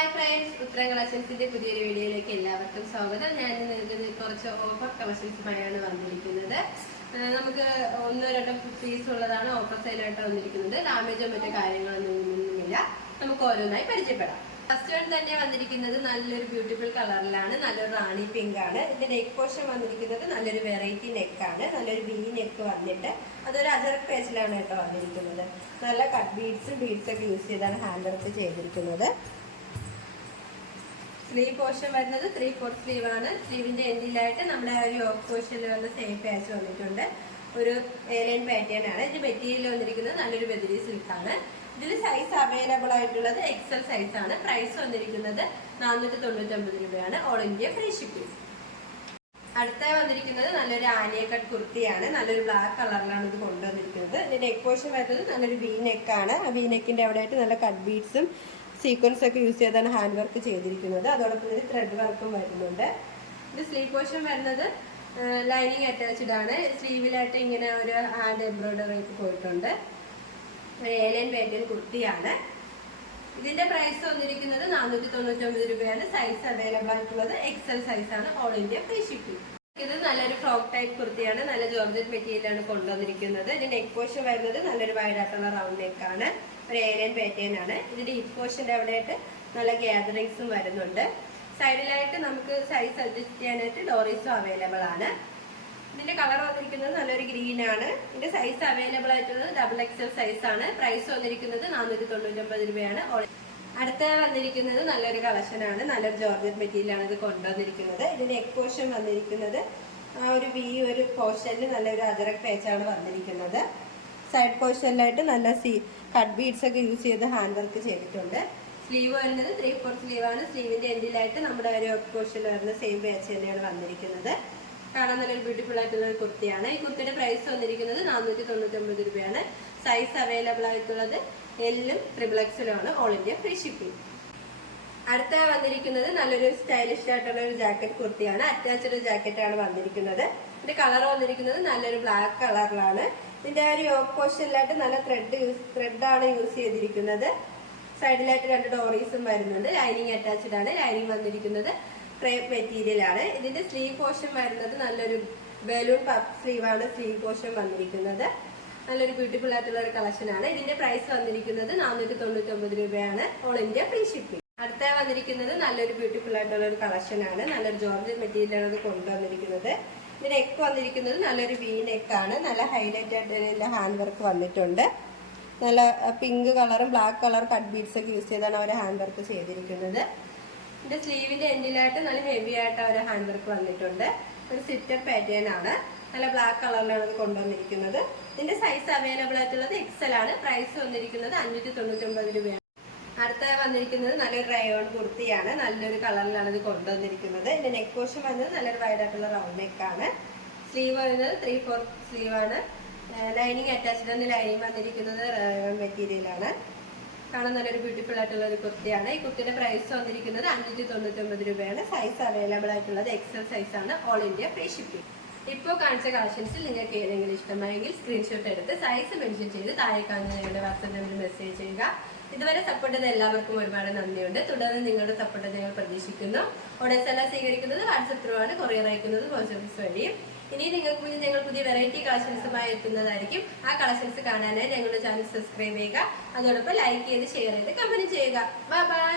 Hi friends ഉത്തരം കളക്ഷൻസിന്റെ പുതിയൊരു വീഡിയോയിലേക്ക് എല്ലാവർക്കും സ്വാഗതം. ഞാൻ നിങ്ങൾക്ക് കുറച്ച് ഓഫർ കളക്ഷൻസുമായാണ് വന്നിരിക്കുന്നത്. നമുക്ക് ഒന്നോ രണ്ടോ പീസ് ഉള്ളതാണ് ഓഫർ സെയിലായിട്ട് വന്നിരിക്കുന്നത്. ഡാമേജോ മറ്റു കാര്യങ്ങളൊന്നുമില്ല നമുക്ക് ഓരോന്നായി പരിചയപ്പെടാം. ഫസ്റ്റ് വൺ തന്നെ വന്നിരിക്കുന്നത് നല്ലൊരു ബ്യൂട്ടിഫുൾ കളറിലാണ് നല്ലൊരു റാണി പിങ്ക് ആണ് ഇതിന്റെ നെക്ക് പോർഷൻ വന്നിരിക്കുന്നത് നല്ലൊരു വെറൈറ്റി നെക്കാണ് നല്ലൊരു വി നെക്ക് വന്നിട്ട് അതൊരു അതർ പേജിലാണ് കേട്ടോ വന്നിരിക്കുന്നത്. നല്ല കട്ട് ബീഡ്സ് ബീഡ്സ് ഒക്കെ യൂസ് ചെയ്താണ് ഹാൻഡ് വർക്ക് ചെയ്തിരിക്കുന്നത്. സ്ലീവ് പോർഷൻ വരുന്നത് ത്രീ ഫോർ സ്ലീവ് ആണ്. സ്ലീവിന്റെ എൻഡിലായിട്ട് നമ്മുടെ ഒരു ഓഫ് പോർഷനിൽ വന്ന സെയിം പാച്ച് വന്നിട്ടുണ്ട്. ഒരു ഏലൈൻ പാറ്റേൺ ആണ്. ഇതിന്റെ മെറ്റീരിയൽ വന്നിരിക്കുന്നത് നല്ലൊരു ബദരി സിൽക്കാണ് ഇതിൽ സൈസ് അവൈലബിൾ ആയിട്ടുള്ളത് എക്സൽ സൈസ് ആണ്. പ്രൈസ് വന്നിരിക്കുന്നത് നാനൂറ്റി തൊണ്ണൂറ്റി ഒമ്പത് രൂപയാണ്. ഓൾ ഇന്ത്യ ഫ്രീ ഷിപ്പിംഗ് അടുത്ത വന്നിരിക്കുന്നത് നല്ലൊരു ആനിയ കട്ട് കുർത്തിയാണ്. നല്ലൊരു ബ്ലാക്ക് കളറിലാണ് ഇത് കൊണ്ടുവന്നിരിക്കുന്നത്. ഇതിന്റെ നെക്ക് പോർഷൻ വരുന്നത് നല്ലൊരു വി നെക്കാണ് ആ വി നെക്കിന്റെ അവിടെ ആയിട്ട് നല്ല കട്ട് ബീഡ്സും സീക്വൻസ് ഒക്കെ യൂസ് ചെയ്താണ് ഹാൻഡ് വർക്ക് ചെയ്തിരിക്കുന്നത്. അതോടൊപ്പം ഇതിൽ ത്രെഡ് വർക്കും വരുന്നുണ്ട്. ഇത് സ്ലീവ് പോർഷൻ വരുന്നത് ലൈനിങ് അറ്റാച്ച്ഡ് ആണ്. സ്ലീവിലായിട്ട് ഇങ്ങനെ ഒരു ഹാൻഡ് എംബ്രോയിഡറി ഒക്കെ പോയിട്ടുണ്ട്. ഏലൻ വേഗൻ കുർത്തിയാണ് ഇതിന്റെ പ്രൈസ് വന്നിരിക്കുന്നത് നാനൂറ്റി തൊണ്ണൂറ്റി ഒമ്പത് രൂപയാണ്. സൈസ് അവൈലബിൾ ആയിട്ടുള്ളത്. എക്സൽ സൈസ് ആണ്. ഓൾ ഇന്ത്യ ഫ്രീ ഷിപ്പിംഗ് ഇത് നല്ലൊരു ഫ്രോക്ക് ടൈപ്പ് കുർത്തിയാണ്. നല്ല ജോർജറ്റ് മെറ്റീരിയൽ ആണ് കൊണ്ടുവന്നിരിക്കുന്നത്. ഇതിന്റെ നെക്ക് പോഷൻ വരുന്നത് നല്ലൊരു വൈഡായിട്ടുള്ള റൗണ്ട് നെക്ക് ആണ്. ഒരു ഏലിയൻ പാറ്റേൺ ആണ്. ഇതിന്റെ ഹിപ്പ് പോർഷന്റെ അവിടെയായിട്ട് നല്ല ഗ്യാതറിങ്സും വരുന്നുണ്ട്. സൈഡിലായിട്ട് നമുക്ക് സൈസ് അഡ്ജസ്റ്റ് ചെയ്യാനായിട്ട് ഡോറീസും അവൈലബിൾ ആണ്. ഇതിന്റെ കളർ വന്നിരിക്കുന്നത് നല്ലൊരു ഗ്രീൻ ആണ്. ഇതിന്റെ സൈസ് അവൈലബിൾ ആയിട്ടുള്ളത് ഡബിൾ എക്സൽ സൈസ് ആണ്. പ്രൈസ് വന്നിരിക്കുന്നത് നാനൂറ്റി തൊണ്ണൂറ്റി രൂപയാണ്. അടുത്ത വന്നിരിക്കുന്നത് നല്ലൊരു കളക്ഷനാണ് നല്ലൊരു ജോർജറ്റ് മെറ്റീരിയലാണ് ഇത് കൊണ്ടുവന്നിരിക്കുന്നത്. ഇതിന് നെക്ക് പോർഷൻ വന്നിരിക്കുന്നത്. ആ ഒരു വി ഒരു പോർഷനിൽ നല്ലൊരു അതിറക് പേച്ചാണ് വന്നിരിക്കുന്നത്. സൈഡ് പോർഷനിലായിട്ട് നല്ല സീ കട്ട് ബീഡ്സ് ഒക്കെ യൂസ് ചെയ്ത് ഹാൻഡ് വർക്ക് ചെയ്തിട്ടുണ്ട്. സ്ലീവ് വരുന്നത് ത്രീ ഫോർ സ്ലീവാണ് ആണ്. സ്ലീവിന്റെ എൻഡിലായിട്ട് നമ്മുടെ ഒരു പോർഷൻ വരുന്ന സെയിം പേച്ച് തന്നെയാണ് വന്നിരിക്കുന്നത്. കാണാൻ നല്ലൊരു ബ്യൂട്ടിഫുൾ ആയിട്ടുള്ള ഒരു കുർത്തിയാണ്. ഈ കുർത്തിയുടെ പ്രൈസ് വന്നിരിക്കുന്നത് നാനൂറ്റി തൊണ്ണൂറ്റി ഒമ്പത് രൂപയാണ് സൈസ് അവൈലബിൾ ആയിട്ടുള്ളത് എല്ലും ട്രിപ്പിൾ എക്സലും ആണ്. ഓൾ ഇന്ത്യ ഫ്രീ ഷിപ്പിംഗ് അടുത്ത വന്നിരിക്കുന്നത് നല്ലൊരു സ്റ്റൈലിഷ് ആയിട്ടുള്ള ഒരു ജാക്കറ്റ് കുർത്തിയാണ്. അറ്റാച്ച്ഡ് ജാക്കറ്റ് ആണ് വന്നിരിക്കുന്നത്. ഇതിന്റെ കളർ വന്നിരിക്കുന്നത് നല്ലൊരു ബ്ലാക്ക് കളറിലാണ് ഇതിന്റെ ഒരു യോക്ക് പോഷനിലായിട്ട് നല്ല ത്രെഡ് യൂസ് ത്രെഡ് ആണ് യൂസ് ചെയ്തിരിക്കുന്നത്. സൈഡിലായിട്ട് രണ്ട് ഡോറീസും വരുന്നുണ്ട്. ലൈനിങ് അറ്റാച്ച്ഡ് ആണ്. ലൈനിങ് വന്നിരിക്കുന്നത് ക്രേപ്പ് മെറ്റീരിയലാണ് ഇതിന്റെ സ്ലീവ് പോർഷൻ വരുന്നത് നല്ലൊരു ബലൂൺ പഫ് സ്ലീവ് ആണ് സ്ലീവ് പോർഷൻ വന്നിരിക്കുന്നത്. നല്ലൊരു ബ്യൂട്ടിഫുൾ ആയിട്ടുള്ള ഒരു കളക്ഷനാണ് ഇതിന്റെ പ്രൈസ് വന്നിരിക്കുന്നത് നാനൂറ്റി തൊണ്ണൂറ്റി ഒമ്പത് രൂപയാണ്. ഓൾ ഇന്ത്യ ഫ്രീ ഷിപ്പിംഗ് അടുത്ത വന്നിരിക്കുന്നത് നല്ലൊരു ബ്യൂട്ടിഫുൾ ആയിട്ടുള്ള ഒരു കളക്ഷനാണ് നല്ലൊരു ജോർജ് മെറ്റീരിയലാണ് കൊണ്ടുവന്നിരിക്കുന്നത്. ഇതിന്റെ നെക്ക് വന്നിരിക്കുന്നത് നല്ലൊരു വി ആണ്. നല്ല ഹൈലൈറ്റ് ആയിട്ട് ഹാൻഡ് വർക്ക് വന്നിട്ടുണ്ട്. നല്ല പിങ്ക് കളറും ബ്ലാക്ക് കളർ കട്ട് ബീഡ്സ് ഒക്കെ യൂസ് ചെയ്താണ് അവർ ഹാൻഡ് വർക്ക് ചെയ്തിരിക്കുന്നത്. ഇതിന്റെ സ്ലീവിന്റെ എൻഡിലായിട്ട് നല്ല ഹെവി ആയിട്ട് ഒരു ഹാൻഡ് വർക്ക് വന്നിട്ടുണ്ട്. ഒരു സിറ്റർ പാറ്റേൺ ആണ്. നല്ല ബ്ലാക്ക് കളറിലാണ് ഇത് കൊണ്ടുവന്നിരിക്കുന്നത്. ഇതിന്റെ സൈസ് അവൈലബിൾ ആയിട്ടുള്ളത് എക്സൽ ആണ്. പ്രൈസ് വന്നിരിക്കുന്നത് അഞ്ഞൂറ്റി തൊണ്ണൂറ്റി ഒമ്പത് രൂപയാണ്. അടുത്ത വന്നിരിക്കുന്നത് നല്ലൊരു റയോൺ കുർത്തിയാണ്. നല്ലൊരു കളറിലാണ് ഇത് കൊണ്ടുവന്നിരിക്കുന്നത്. ഇതിന്റെ നെക്ക് പോർഷൻ വന്നത് നല്ലൊരു വൈഡ് ആയിട്ടുള്ള റൗണ്ട് നെക്ക് ആണ്. സ്ലീവ് വരുന്നത് ത്രീ ഫോർ സ്ലീവ് ആണ്. ലൈനിങ് അറ്റാച്ച്ഡ് ലൈനിങ് വന്നിരിക്കുന്നത് റയോൺ മെറ്റീരിയൽ ആണ്. കാണാൻ നല്ലൊരു ബ്യൂട്ടിഫുൾ ആയിട്ടുള്ള ഒരു കുർത്തിയാണ്. ഈ കുർത്തിയുടെ പ്രൈസ് വന്നിരിക്കുന്നത് അഞ്ഞൂറ്റി തൊണ്ണൂറ്റി ഒമ്പത് രൂപയാണ്. സൈസ് അവൈലബിൾ ആയിട്ടുള്ളത് എക്സൽ സൈസ് ആണ്. ഓൾ ഇന്ത്യ ഫ്രീ ഷിപ്പിംഗ് ഇപ്പോൾ കാണിച്ച കളക്ഷൻസിൽ നിങ്ങൾക്ക് ഏതെങ്കിലും ഇഷ്ടമായെങ്കിൽ സ്ക്രീൻഷോട്ട് എടുത്ത് സൈസ് മെൻഷൻ ചെയ്ത് താഴെ കാണുന്ന ഞങ്ങളുടെ വാട്സാപ്പ് നമ്പറിൽ മെസ്സേജ് ചെയ്യുക. ഇതുവരെ സപ്പോർട്ട് ചെയ്ത എല്ലാവർക്കും ഒരുപാട് നന്ദിയുണ്ട്. തുടർന്ന് നിങ്ങളുടെ സപ്പോർട്ട് ഞങ്ങൾ പ്രതീക്ഷിക്കുന്നു. ഓർഡേഴ്സ് എല്ലാം സ്വീകരിക്കുന്നത് വാട്സപ്പ് ത്രൂ ആണ്. കൊറിയർ അയക്കുന്നത് പോസ്റ്റ് ഓഫീസ് വഴിയും. ഇനി നിങ്ങൾക്ക് മുന്നിൽ ഞങ്ങൾ പുതിയ വെറൈറ്റി കളക്ഷൻസുമായി എത്തുന്നതായിരിക്കും. ആ കളക്ഷൻസ് കാണാനായി ഞങ്ങളുടെ ചാനൽ സബ്സ്ക്രൈബ് ചെയ്യുക. അതോടൊപ്പം ലൈക്ക് ചെയ്ത് ഷെയർ ചെയ്ത് കമന്റ് ചെയ്യുക. Bye bye